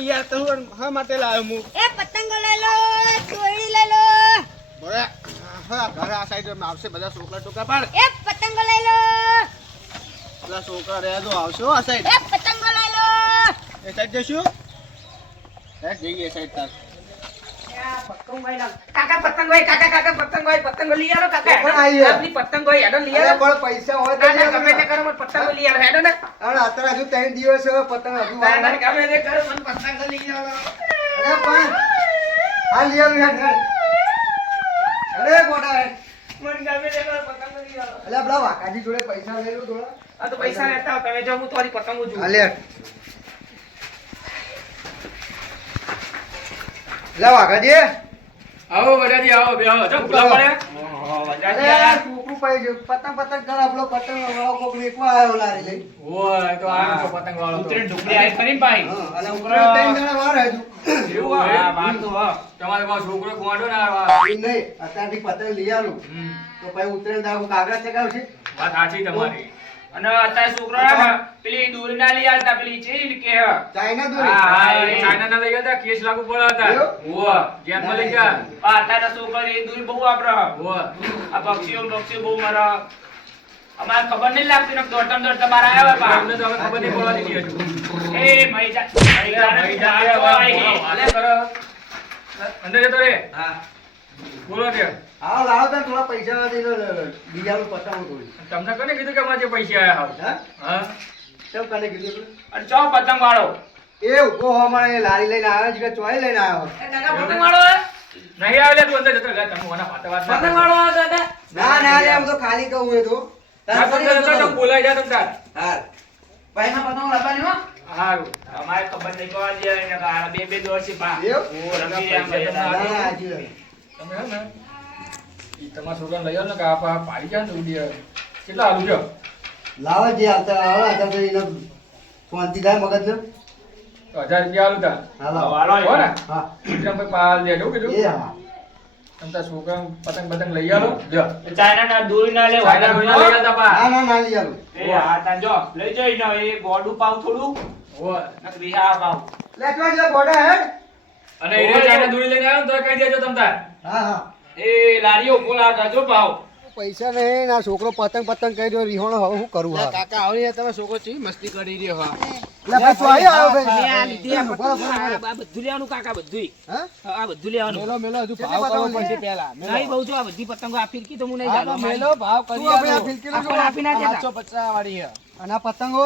નહીં યાર તો હું માટે લાવ્યો હું એ પતંગો લઈ લો દોરડી લઈ લો. બરે હા ઘરે આ સાઈડ આવશે બધા છોકરા ટોકા પાડ. એ પતંગો લઈ લો. બધા છોકરા રહે તો આવશે આ સાઈડ એ પતંગો લઈ લો. એ સાઈડ જશું હે જઈએ સાઈડ તાર. કાકા પતંગોય કાકા કાકા પતંગોય પતંગો લઈ આવો કાકા એ પણ આઈએ. હેડો લઈ આવો પણ પૈસા હોય તો ગમે તે તમે. કરો મને પતંગો લઈ આવો હેડો ને અરે અત્યારે હજુ ત્રણ દિવસ છે, પતંગ હજુ વાર કાકા નથી. ગમે તે કરો મને પતંગો લઈ આવો અરે પણ આ લઈ આવ્યું હેડ, હેડ. અરે ગોડા હેડ. મને ગમે તે કરો પતંગો લઈ આવો અલે આ પેલા વાકાજી જોડે પૈસા લઈ લો થોડા આ તો પૈસા લેતા તમે જો હું તમારી પતંગો જોઉં હાલે હેડ. લે વાકાજી આવો વડાજી આવો બેહો. જો ભૂલા પડ્યા અરે પાઈ ગયું. પતંગ પતંગ કર આપણો પતંગ વાળો કોક વેચવા આવ્યો લારી લઈ ઓય તો આ તો પતંગ વાળો તો. ઢુકડી આવી ખરી ભાઈ અને ઉપરા ત્રણ જણા વાર હજુ. એવું હા હા વાત તો હા તમારે પાસે છોકરો કુવાડો ને આ નહીં. અત્યારથી પતંગ લઈ આલું. તો પછી ઉતરે દાવ કાગળ ચગાવશે. વાત સાચી તમારી. અને અત્યારે છોકરા પેલી દૂરી ના લઈ આવતા પેલી ચીલ કે ચાઇના દોરી હા, ચાઇના ના લઈ ગયા કેસ લાગુ પડ્યા હતા એવું? ઓય જેમ લઈ ગયા આ અત્યારના છોકરા એ દૂરી બહુ આપડે ઓ આ પક્ષીઓ પક્ષીઓ બહુ મારા અમારે ખબર નહીં લાગતી ને દોટમ દોટ તમારે આવ્યા બા. અમને તો હવે ખબર નહીં પડવાની હજુ એ મૈજા મૈજા. વાતો કરો. અંદર જતો રે હા બોલો કે. આવો લાવો તને થોડા પૈસા દઈ લો બીજાનું પતંગ થોડી તમને કોને કીધું કે મારે પૈસા આયા હા? હા? કને કીધું અને ચો પતંગ વાળો. એ ઊભો હો લારી લઈને આવ્યો છે કે ચોય લઈને આવ્યો. દાદા પતંગ વાળો નહીં આવે તું અંદર જતો તમે ઓના વાતો વાત પતંગ વાળો દાદા? ના ના રે આમ તો ખાલી કહું એ તો. બોલાઈ જા તમ તાર. પતંગ લાવવાની હો? હારું. અમારે ખબર નહીં પડવા દે એને બે બે એવું? રમી રહ્યા તમે હે ને એ તમારા છોકરાને લઈ આવો ને કે આ પા- પાડી જાય ને ઉડી કેટલા આલુ છો? લાવે જે આવતા આવે આવતા તો એને શાંતિ થાય મગજ ને. હજાર રૂપિયા આલુ તા હા લાવો. વાળો હો ને? હા. ભાઈ પાલ દે એવું કીધું? એ હા. તમ છોકરા પતંગ પતંગ લઈ આવો. જો. ચાઇના ના દૂર ના લે વાડા દોરી ના લઈ આવતા પા ના ના ના લઈ આવો. એ હા તા જો લઈ જઈ ને એ ગોડું પાવ થોડું. ઓ નક રીહા પાવ લે જો ગોડા હેડ અને એ ચાઇના દૂર લઈને આવ્યો તો કહી દેજો તમ તાર. હા હા. એ લારીઓ બોલા કરજો પાવ પૈસા નહીં ના છોકરો પતંગ પતંગ કહી દો રિહોણ હવે શું કરું હા કાકા આવો યાર તમે છોકરો ચી મસ્તી કરી રહ્યો હા લે ભાઈ આવી આવ્યો મેં આ લીધી આ બરાબર, પતંગ. બરાબર. આ બધું લેવાનું કાકા બધું હા? આ બધું લેવાનું. મેલો મેલો હજુ ભાવ કરવો પતંગો પહેલા? નહીં બહુ જો આ બધી પતંગો આ ફિરકી તો હું નહીં જાણું. મેલો ભાવ કરી આ આલો. ફિરકીનું આ જો. કોઈ આપી ના દેતા. સાતસો પચાસ વાળી છે અને આ પતંગો?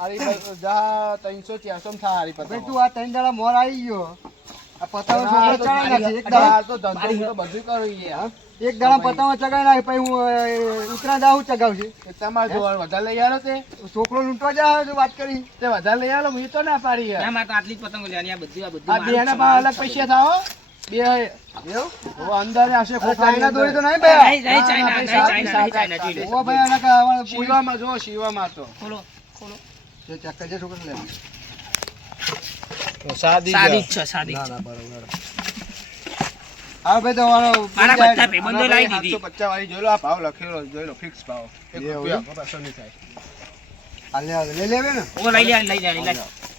આરી જા ત્રણસો ચારસો માં થાય. તું આ ત્રણ દાડા મોર આવી ગયો. આ પતંગો હા, છોકરો તો ચડાવી નાખી એક અરે દાડા આ તો ધંધો હું તો બધું કરું યાર. એક દાડા પતંગો ચગાવી નાખી પછી હું અ, ઉત્તરાયણ ચગાવશે તમારે વધારે લઈ આલો તે. છોકરો લૂંટવા જાય વાત કરી. તે વધારે લઈ આલો હું તો ના પાડી યાર. ના મારે તો આટલી પતંગો લેવાની આ બધી આ બધી આ ભાવ અલગ પૈસા થાવ બે અંદર હશે ચાઇના દોરી તો નહીં નહીં, ભાઈ નહીં, ચાઇના, ચાઇના, ચાઇના, ઓ ભાઈ આના કા અમારે પૂરી શિવામાં જો શિવામાં તો. ખોલો ખોલો. જે ચેક કરજે છોકરો લે સાદી સાદી છે. સાદી ના ના બરોબર. હા ભાઈ તો મારા બધા ભાઈબંધો લાવી દીધી. પચાસ વાળી જોઈ લો આ ભાવ લખેલો જોઈ લો ફિક્સ ભાવ. એક રૂપિયા પાછો નહીં થાય. હાલ લે લેવે ને. ઓ લઈ લે લઈ લે લઈ લે.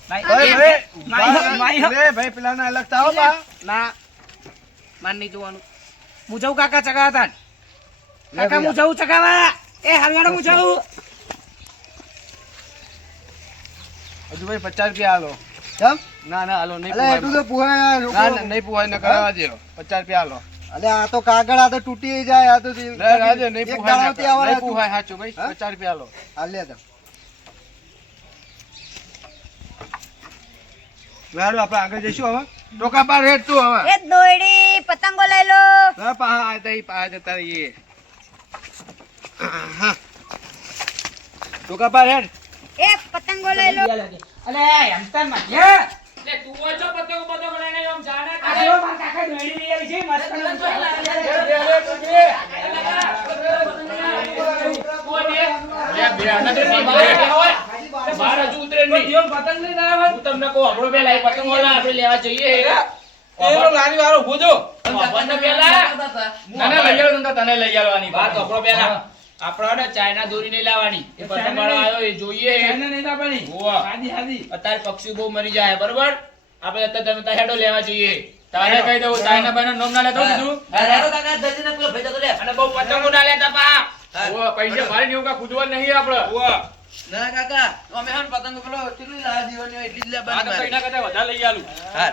ભાઈ, એ, માઈ, માઈ, લે ભાઈ પેલાના અલગ થાવ ના. માન નહીં જોવાનું. હું જઉં કાકા ચગાવવા તાન કાકા હું. જઉં ચગાવવા. એ હરિયાણા હું જઉં. હજુ ભાઈ પચાસ રૂપિયા કેમ ના ના હાલો નહીં અલે એટલું તો પુહાય. પુહાય ના ના, નહીં પુહાય ને કરાવવા દે પચાસ રૂપિયા હાલો. અલે આ તો કાગળ આ તો તૂટી જાય આ તો નહીં પુહાય દાડાથી ને આવવાના નહીં પુહાય સાચું ભાઈ પચાસ રૂપિયા હાલો. હાલ તો. હાલો આપણે આગળ જઈશું હવે. ટોકા પાર રેડ તું હવે. એ પતંગો લઈ લો. ના, પા આ તઈ પા જતા રહીએ. હા. ટોકા પાર હેડ. એ પતંગો લઈ લો. અલે એમ તાનમાં લે લે તું ઓય પતંગ પતંગ લઈને આમ જાણે આ જો માર કાકા દોડી લઈ આવી છે મસ્ત ના ના લઈ આવો તને લઈ જવાની વાત વાત આપણો પેલા આપણે ચાઇના દોરી નહીં લાવવાની. એ પતંગ વાળો આવ્યો એ જોઈએ. ચાઇના નહીં લાવવાની. હાજી હાદી. અત્યારે પક્ષી બહુ મરી જાય બરોબર? આપણે અત્યારે તમે ત્યાં હેડો લેવા જઈએ. તારે કહી દઉં ચાઇના ભાઈ નો નામ ના લેતો બીજું તારો કાકા દર્દીને પેલો ભેજો તો લે અને બહુ પતંગો ના લેતા પા. ઓ પૈસા મારી એવું કા કૂદવા નહીં આપણે ઓ ના કાકા અમે હન પતંગ પેલો કેટલી લાવા દીવાની એટલી જ આ તો લેવાની કઈના કરતા વધારે લઈ આલું. હા.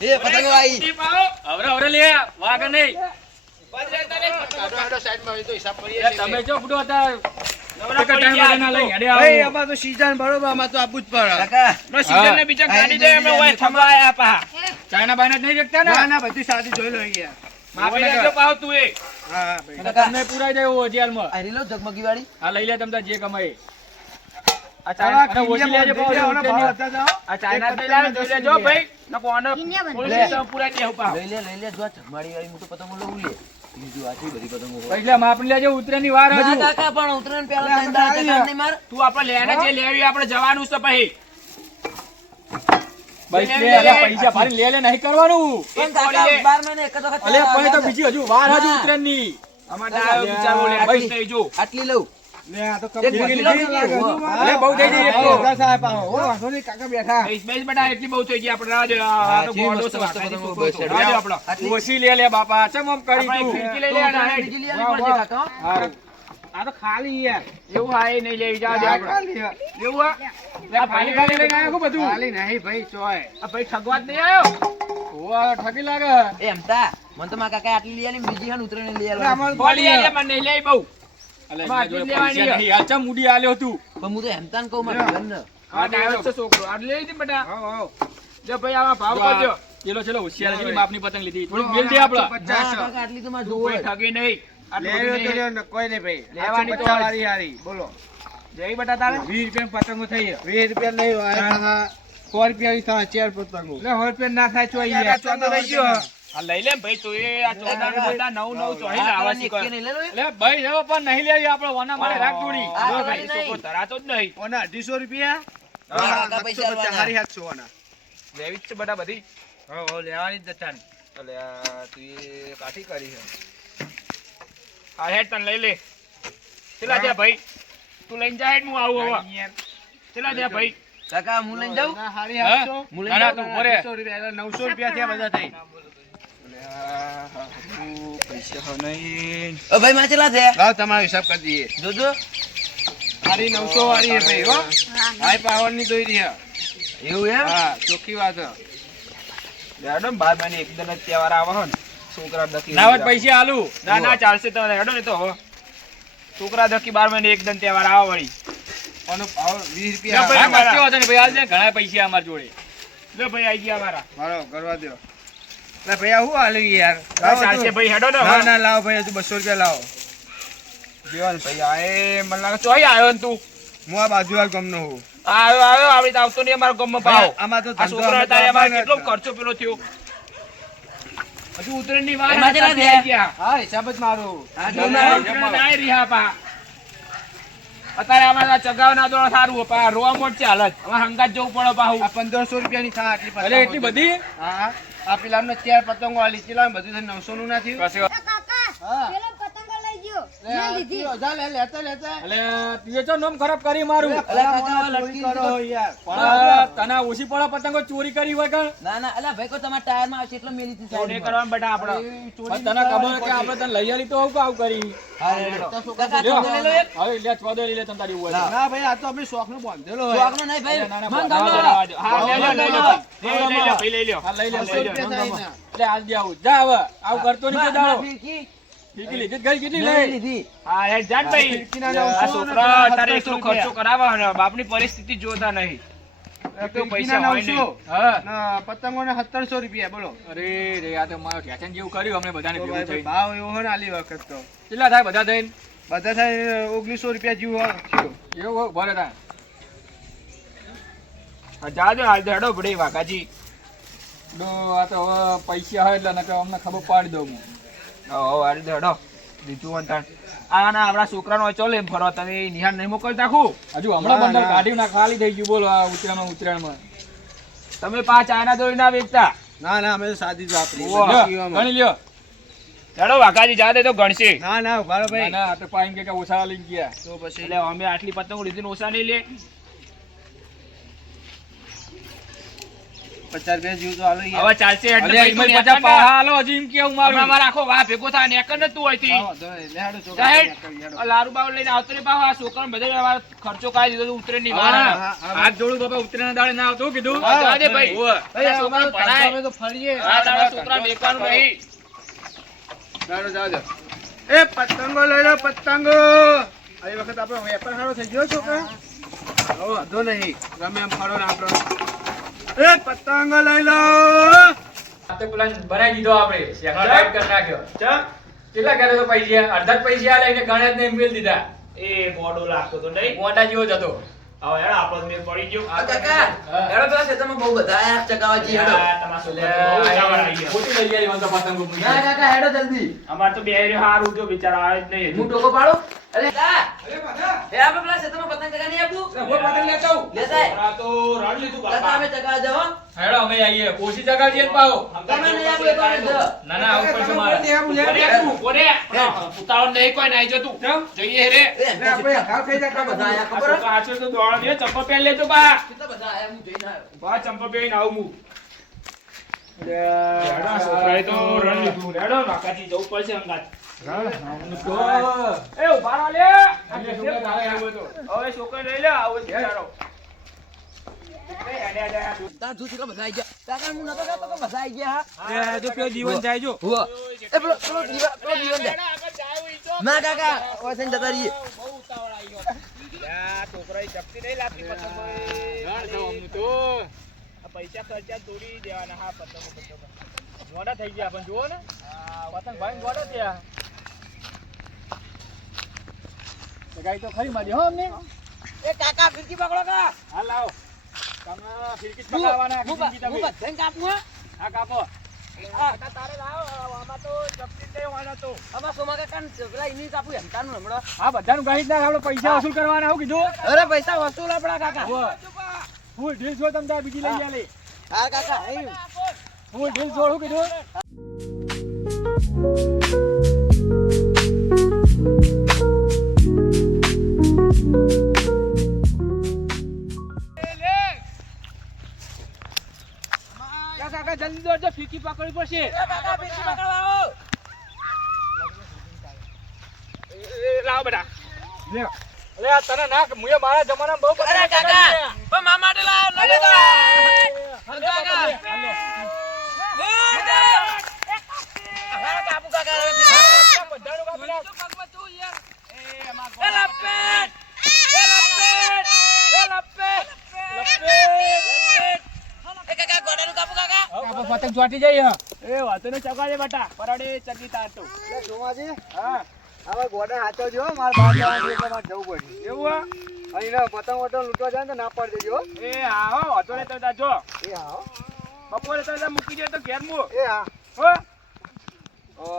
એ પતંગ આવી. હવે હવે લે વાગ નહીં. તમે જો ફૂટો હતા. જ ચાઇના જ નહીં ને? બધી જોઈ લો અહીંયા હા હા તમને પુરાઈ ઝગમગી વાળી આ લઈ લે તમે જે કમાય. રૂપિયા. ભાઈ. લઈ લે લઈ લે જો ઝગમાડી વાળી પતંગો લઉં લે બીજું આટલી બધી પતંગો લેજો વાર કાકા પણ ઉતરેણ પહેલા માર તું આપણે લેને જે લેવી આપણે જવાનું છે પછી બસ લે, લે, લે, અલે લે. પૈસા ફરી લે લે નહીં કરવાનું પણ એક કાકા કોળી લે. બાર મહિને એક જ વખત અલે ચાલવા પણ એ તો આવ્યા બીજી હજુ વાર હજુ ના. ઉતરેની અમાર ના આવ્યો બિચારો લે ભાઈ. બસ નહીં જો છે. આટલી લઉં આ તો નહીં, લઈ લઈ ખાલી યાર એવું હા નહીં જાવ. ખાલી એવું હા? ખાલી ખાલી લઈને આવ્યો બધું? ખાલી નહીં ભાઈ ચોય. આ ભાઈ ઠગવા જ નહીં આવ્યો? ઠગી લાગે. એમ તા મને તો મારા કાકા આટલી લઈ આલી ને બીજી હન લઈ આલે મને નહીં લેવી બહુ. ઉડી આલ્યો તું? પણ હું તો એમતાને કહું મારા આ ડાયો છે છોકરો. આ લઈ દી બેટા. આવો, આવો. જો ભાઈ આમાં ભાવ કરજો. ચેલો ચેલો હોશિયાર છે માપની પતંગ લીધી. થોડીક બોલો, દે આપડા આઠસો ના પચાસ. કાકા આટલી તો મારે તું જોવું. કોઈ હોય. ઠગી નહીં. આટલું લેવો બધું તો નહીં. લ્યો ને, કોઈ નહીં ભાઈ. લેવાની તો આઠસો હારી. બોલો. જય બેટા તારે? વીસ રૂપિયા પતંગો થઈ ગયા. વીસ રૂપિયા નહીં હોય રૂપિયાની થાય ચાર પતંગો. એટલે સો રૂપિયા ના થાય. રહી ગયો. આ લઈ લે ભાઈ તું એ આ નવ નવ ચોહી લાવા લો ભાઈ હવે પણ નહીં લેવી આપણે વાના મારે રાખ થોડી જો ભાઈ નહીં. ધરાતો જ નહીં. ઓના અઢીસો રૂપિયા? હા, હા, પૈસા આઠસો પચાસ, આલવાના. હારી ઓના. લેવી છે બેટા બધી. હો, હો, લેવાની જ જતાની. અલે તું એ કાઠી કરી છે. હા હેડ તને લઈ લે. ચલા દે ભાઈ. તું લઈને જા હેડ હું આવું હવે. ચલા ભાઈ. કાકા હું લઈને જાઉં? હારી લઈને જાઉં? રૂપિયા નવસો રૂપિયા થયા બધા થઈ. ઓ ભાઈ માં ચેલા થયા? લાવ તમારો હિસાબ કરી દઈએ. જોજો. હારી નવસો વાળી છે ભાઈ હો. હાઈ પાવરની દોઈ રહ્યા એવું એમ? હા ચોખ્ખી વાત છે. બાર મહિને એકદમ જ તહેવાર આવે ને. છોકરા દકી પૈસા આલુ. ના ના ચાલશે તો હેડો ને તો હો. છોકરા દકી બાર મહિને એકદમ તહેવાર આવે વળી. આનો ભાવ વીસ રૂપિયા ભાઈ ઘણા પૈસા અમાર જોડે. લે ભાઈ આઈ ગયા મારા મારો કરવા દો એટલે ભાઈ આ શું યાર? ચાલશે ભાઈ હેડો ને ના ના લાવો ભાઈ હજુ બસો રૂપિયા લાવો. જીવન ભાઈ આ એ મને લાગે ચોહી આવ્યો ને તું. હું આ બાજુ ગમનો હું. આવ્યો આવ્યો આવી આવતો નહીં અમારા ગામમાં ભાવ. આમાં તો છોકરા તારે અમારે કેટલો ખર્ચો પેલો થયો. હજુ. હા હિસાબ જ મારું. ના, ના. ના પા. અત્યારે અમારે આ ચગાવના દોડો સારું પણ રોવા મોટ છે હાલત. અમારે હંગાત જવું પડે પાછું. આ પંદરસો થાય આટલી પતંગો એટલી બધી? હા. આ પેલાનો ચાર પતંગો આલી ચેલા બધું નવસો નું ના થયું હા. પેલો પતંગો લઈ ગયો લે, મેં લીધી જા લે, લેતા લેતા અલે તીએ ચો નામ ખરાબ કરી મારું. અલા, કાકા, લટકી કરો યાર. પણ તને ઓછી પડે પતંગો ચોરી કરી હોય કે? ના ના અલા ભાઈ કોઈ તમારા ટાયરમાં આવશે એટલે મેલી હતી ચોરી કરવાનું બેટા આપણે. પણ તને ખબર કે આપણે તને લઈ આલી તો આવું કાવ કરી? હવે લે ચોદો લઈ લે તને તારી હોય ના ભાઈ આ તો અમે શોખનું બાંધેલો હોય. નહીં ભાઈ. ના, ના, મન ગમો. ના, ના, હા, લઈ લો, લઈ લો. લઈ લો, લઈ લો. લઈ લે લે. રૂપિયા થાય ને. એટલે આજ દે આવું. જા હવે આવું કરતો નહીં દાડો બાપની પરિસ્થિતિ જોતા નહીં. હોય ના, સત્તરસો રૂપિયા બોલો. અરે રે આ તો મારો ઠેઠણ જેવું કર્યું અમને બધાને તો ભેગું ભાઈ થઈ ભાવ એવો હોય ને આલી વખત તો. કેટલા થાય બધા થઈને? બધા થાય ઓગણીસો રૂપિયા જેવું એવું ભરે થાય હા, જા દો, હાલ તો હેડો ભડી વાઘાજી. આ તો પૈસા હોય એટલે અમને ખબર પાડી દઉં હું. હો, હો, હાલ બીજું વંતાણ. આ આપણા છોકરાનો ચોલે એમ ફરવા તમે નહીં મોકલતા ખું હજુ હમણાં બંડલ ના. ના ખાલી થઈ ગયું બોલો ઉત્તરાયણમાં ઉત્તરાયણમાં. તમે પાંચ આયના દોરી ના વેચતા. ના ના અમે સાદી જ વાપરી ગણી લ્યો. ચાલો વાઘાજી જા દે તો ગણશે. ના ના ભાઈ. ના તો પાઈમ કે ઓછા લઈ ગયા. તો પછી? એટલે અમે આટલી પતંગ લીધી ઓછા નહીં લે. પચાસ રૂપિયા જેવું તો હાલો હવે ચાલશે એટલે અલ્યા, ભાઈ એમાં તો પચાસ નેકર પાહા ને. હાલો હજી એમ કેવું મારું હમણાં આખો વાહ ભેગો થાય નેકર ને તું અહીંથી. હા, વાંધો નહીં. લે હાલો છોકરા, સાહેબ, કરી હાલો. આ લારું બારું લઈને આવતો રે પાછો આ છોકરાને બધે ખર્ચો કાઢી દીધો ઉતરે નહીં. હાથ જોડું બાપા ઉતરેના દાડે ના આવતો કીધું ભાઈ. ભણાય. તો ફરીએ. આ. એ પતંગો લઈ લો પતંગો આવી વખત આપણો વેપાર સારો થઈ ગયો છોકરા આવો વાંધો નહીં ગમે એમ ફરો ને આપણો એ પતંગ લઈ લો. તો પેલા બનાવી દીધો આપણે. શેખા ટાઈપ કરી નાખ્યો. ચા? કેટલા કરે તો પૈસા? અડધા પૈસા લઈને ગણેશ ને મેલ દીધા. એ મોડો લાગતો તો નહીં. મોટા જેવો જ હતો. આપણો પડી ગયો. બહુ બધા ચકાવા હેડો. તમારા લઈ આવી ના કાકા હેડો જલ્દી. અમારે તો બે હારું જો બિચારા આવે જ નહીં હું ટોકો પાડું? અરે કા ચંપલ પહેરી લેજો બા. ચંપા બધા આયા હું જોઈને આવ્યો. બા ચંપલ પહેરીને આવું હું. છોકરાએ તો રણ લીધું. હેડો નાકાજી જવું પડશે અંગાત. જીવન જાય જો. ના કાકા જતા રહીએ. શક્તિ નહીં લાગતી પૈસા ખર્ચા તોડી દેવાના હા પતંગો પતંગો મોડા થઈ ગયા પણ જુઓ ને. પતંગ ભાઈ મોડા થયા. ગાઈ તો ખરી મારી હો અમને. એ કાકા ફિરકી પકડો કા? હા લાવો. તમે ફિરકી હું પકડવાના હું ફિરકી તમે. બધાને કાપું હા? હા કાપો. તારે લાવો આમાં તો શક્તિ જ નહીં હોવાના તો. આમાં સોમા કાકા પેલા એની કાપું એમ તાનું હમણાં. હા બધાનું ગાઈ જ ના આપણે પૈસા વસૂલ કરવાના હું કીધું. અરે પૈસા વસૂલ આપણા કાકા. ફૂલ ઢીલ છો તમે બીજી લઈ ગયા લે હા કાકા. ફૂલ ઢીલ છોડ કીધું. પકડવી પડશે. એ કાકા ફિરકી પકડવા આવો. લાવો બેટા. લે. અરે તને ના મુએ મારા જમાનામાં બહુ અરે કાકા પણ મામા માટે લાવ ન લેતો હલ કાકા હા કાપુ કાકા હવે ફિરકી. બધાનું કાપી નાખ. એ લપેટ એ લપેટ એ લપેટ એ કાકા ગોડાનું કાપુ કાકા આપણે જોટી જઈ હ. એ વાતો ને ચગાડે બેટા. પરાડે ચગી તાર તો. લે, સોમાજી હા હવે ગોડા હાચવજો જો મારે બાર જવાનું છે એટલે મારે જવું પડશે. એવું હા? અહીં ના પતંગ વતંગ લૂંટવા જાય ને તો ના પાડી દેજો એ હા હો વાતો ને તો જો એ હા બપોરે તો મૂકી જાય તો ઘેર મુ. એ હા. હો?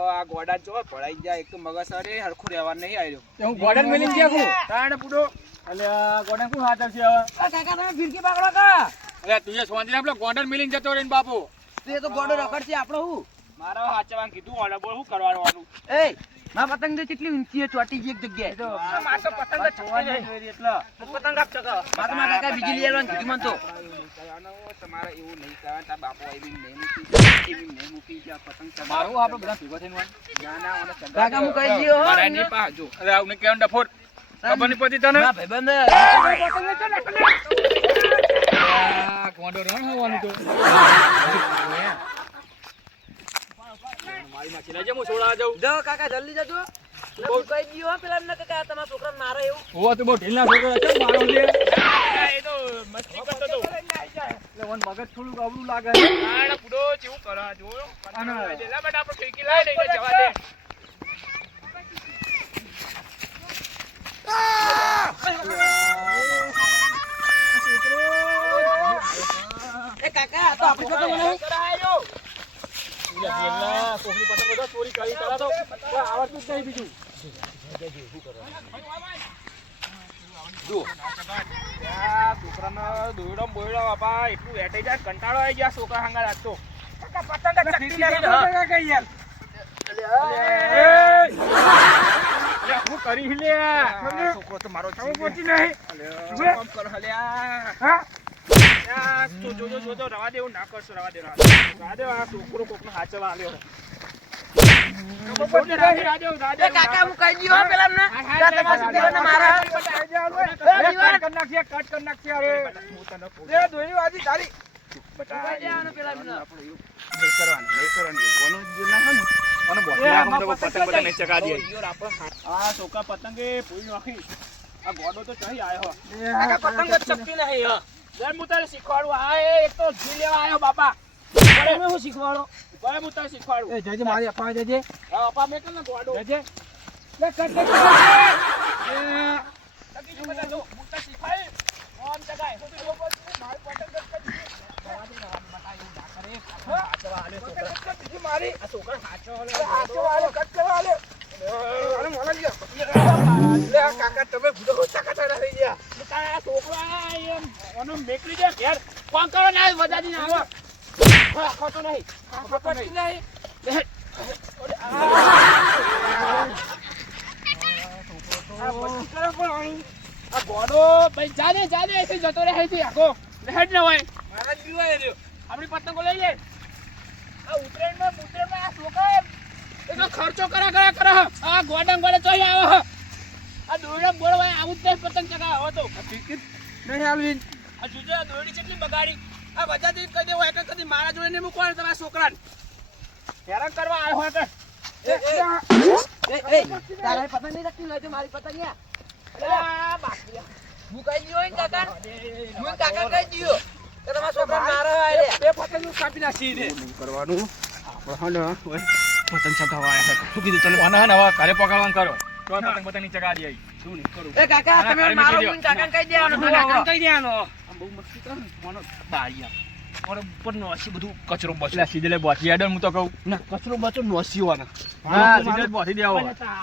આ ગોડા જો ભળાઈ જાય એક તો મગજ અરે હરખું રહેવા નહીં આવ્યો હું ગોડન મેલી ગયા હું તાણ પૂડો. એટલે આ કોણ હાથ આવશે કાકા તમે ફિરકી પકડો કા? અરે તું એ સોંજને આપણે ગોડન મેલી જતો રહીને બાપુ. તે તો ગોડો રખડ છે આપણો હું. મારા હાચવાન કીધું ઓર્ડર બોલ હું કરવાનું એ મા પતંગ તો કેટલી ઊંચી છે ચોટી ગઈ એક જગ્યાએ. તો માસો પતંગ ચકવા જાય એટલે. પતંગ આપ મા તો મારા કાકા બીજી લઈ આવવાનું કીધું મન તો. તમારે એવું નહીં કરવાનું તાર બાપો આવી નહીં મૂકી એવી નહીં મૂકી જા પતંગ. મારું આપણે બધા ભેગો થઈને વાળ. ના, ના, ઓને કાકા હું કહી દઉં મારા ની પા જો. અરે આવને કેવાનું ડફોટ ખબર નહીં પડતી તને? મારા ભાઈબંધ આ ગોડો રણ હોવાનું તો મારી નાખી લેજે હું છોડાવા જાઉં જો કાકા જલ્દી જજો બહુ કહી હો પેલા એમને કાકા તમારા છોકરાને મારે એવું હોવા તો બહુ ઢીલના છોકરો છે મારો છે એ તો મસ્તી કરતો તો. એટલે મને મગજ થોડુંક અવળું લાગે આને પૂડો જેવું કરે આ જોયો? આનો. લા બેટા આપણે ફિરકી લાવી દઈએ, જવા દે. એ કાકા આ તો બાપા એટલું વેટાઈ જાય કંટાળો આવી ગયા છોકરા હાંગા રાખતો. હું કરી લે છોકરો તો મારો પહોંચી નહીં કામ કરો હા જો જો જો જો રવા દે એવું ના કરશો રવા દે રવા દે. આ છોકરો કોકનો હાચવા આવ્યો. એ કાકા હું કહી દઉં હો પેલામને કે આ તમારા છોકરાને મારા? કહી દેવાનું પેલામને. આ પતંગે પૂરી નાખી. આ ગોડો તો ચહી આવ્યો પતંગ જ ચકતી નહીં. દર હું શીખવાડું. હા એ એક તો જી લેવા આવ્યો બાપા. તમે શું શીખવાડો? બરે હું તારે શીખવાડું. એ જજે મારી અપા જજે હા અપા મેં કને ગોડો. જજે તકી જો બધા જો. હું તારે શીખવાડી. ઓમ ચગાય. હું. તો લોકો મારી. આ છોકરા હાચો હાલે. હાચો હાલે કટ કરવા હાલે. કાકા તમે ભૂલો ચાકા આ છોકરા એમ. એનો મેકરી દે ઘેર. કોણ કરો ના આવે? આવે નહીં. નહીં. આ. ગોડો ભાઈ જા દે જા દે જતો રહે આખો. હેડ ન હોય. મારા જ બીવાય રહ્યો. આપણી પતંગો લઈ લે. આ ઉત્તરાયણમાં ઉત્તરાયણમાં આ છોકરા એ તો ખર્ચો કરા કરા કરે. આ ગોડા ગોડા ચોઈ આવો. હ. આ દોરડા બોળવાય આવું જ પતંગ ચગાવ હવે તો નહીં આલવી આ જુજે આ દોરડી કેટલી બગાડી આ બધાથી કહી દેવો એક કદી મારા જોડે નહીં મૂકવાનું તમારા છોકરાને હેરાન કરવા આવ્યો હોય તો એ, એ, તારા પતંગ નહીં રાખતી હોય તો મારી પતંગ મુકાઈ હોય ને કાકા હું કાકા કહી દઉં કે તમારા છોકરા મારા રે. બે પતંગ કાપી નાખી દે કરવાનું આપણે હા ને પતંગ ચગાવવા આવ્યા શું કીધું ચાલો કોને હે ને હવે ઘરે પકડવાનું કરો તો પતંગ પતંગની ચગા આવી શું નહીં કરું એ કાકા તમે મારો હું કાકાને કહી દેવાનો તું કાકાને કહી દેવાનો. આમ બહુ મસ્તી કરે મને નોસી બધું કચરો બચરો. સીધે બોથી હેડો હું તો કહું ના, કચરો બચો નોસી હોવાનો. હા સીધે બોથી દેવો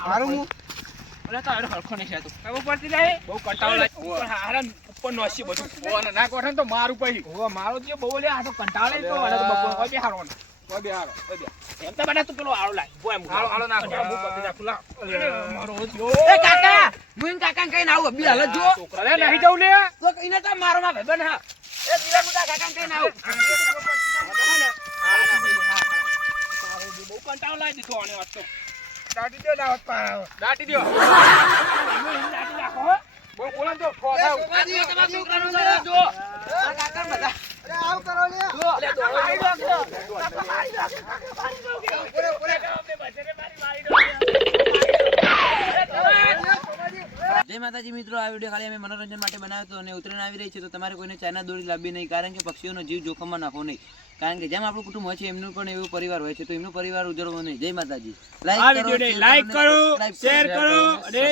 મારું હું અલા, તારો હરખો નહીં થતો. ખબર પડતી નહીં? બહુ કંટાળો લાગે. હારા ઉપર નોસી બધું. ઓને ના કોઠે ને તો મારું પછી હોવે, મારો જે બહુ લે, આ તો કંટાળે તો, તો બપોર કોઈ બી હારો કોઈ બી એમ તો બધા તું પેલો આળો લાય. બોય મું. આળો, આળો નાખ. હું પકડી નાખું, લાવ. અરે, મારો જો. એ કાકા હું કાકાને કહીને આવું બી હાલત જો છોકરા લે, નહીં જવું લે. તો કહીને તો મારો માં ભાઈબંધ હા એ બીજા મુદ્દા કાકાને કહીને આવું બહુ કંટાળો લાગી દીધો આને આજ તો. દાટી દો દાવત પાડો દાટી દ્યો દાટી નાખો, હો. બોલા તો ઠો થાવ છોકરાજી, તમારા છોકરાનું જરા જો આ બધા જય માતાજી મિત્રો આ વીડિયો ખાલી અમે મનોરંજન માટે બનાવ્યો હતો અને ઉત્તરાયણ આવી રહી છે તો તમારે કોઈને ચાઇના દોરી લાવવી નહીં કારણ કે પક્ષીઓનો જીવ જોખમમાં નાખો નહીં. કારણ કે જેમ આપણું કુટુંબ હોય છે એમનું પણ એવું પરિવાર હોય છે તો એમનો પરિવાર ઉજળવો નહીં. જય માતાજી. લાઈક કરો શેર કરો. અને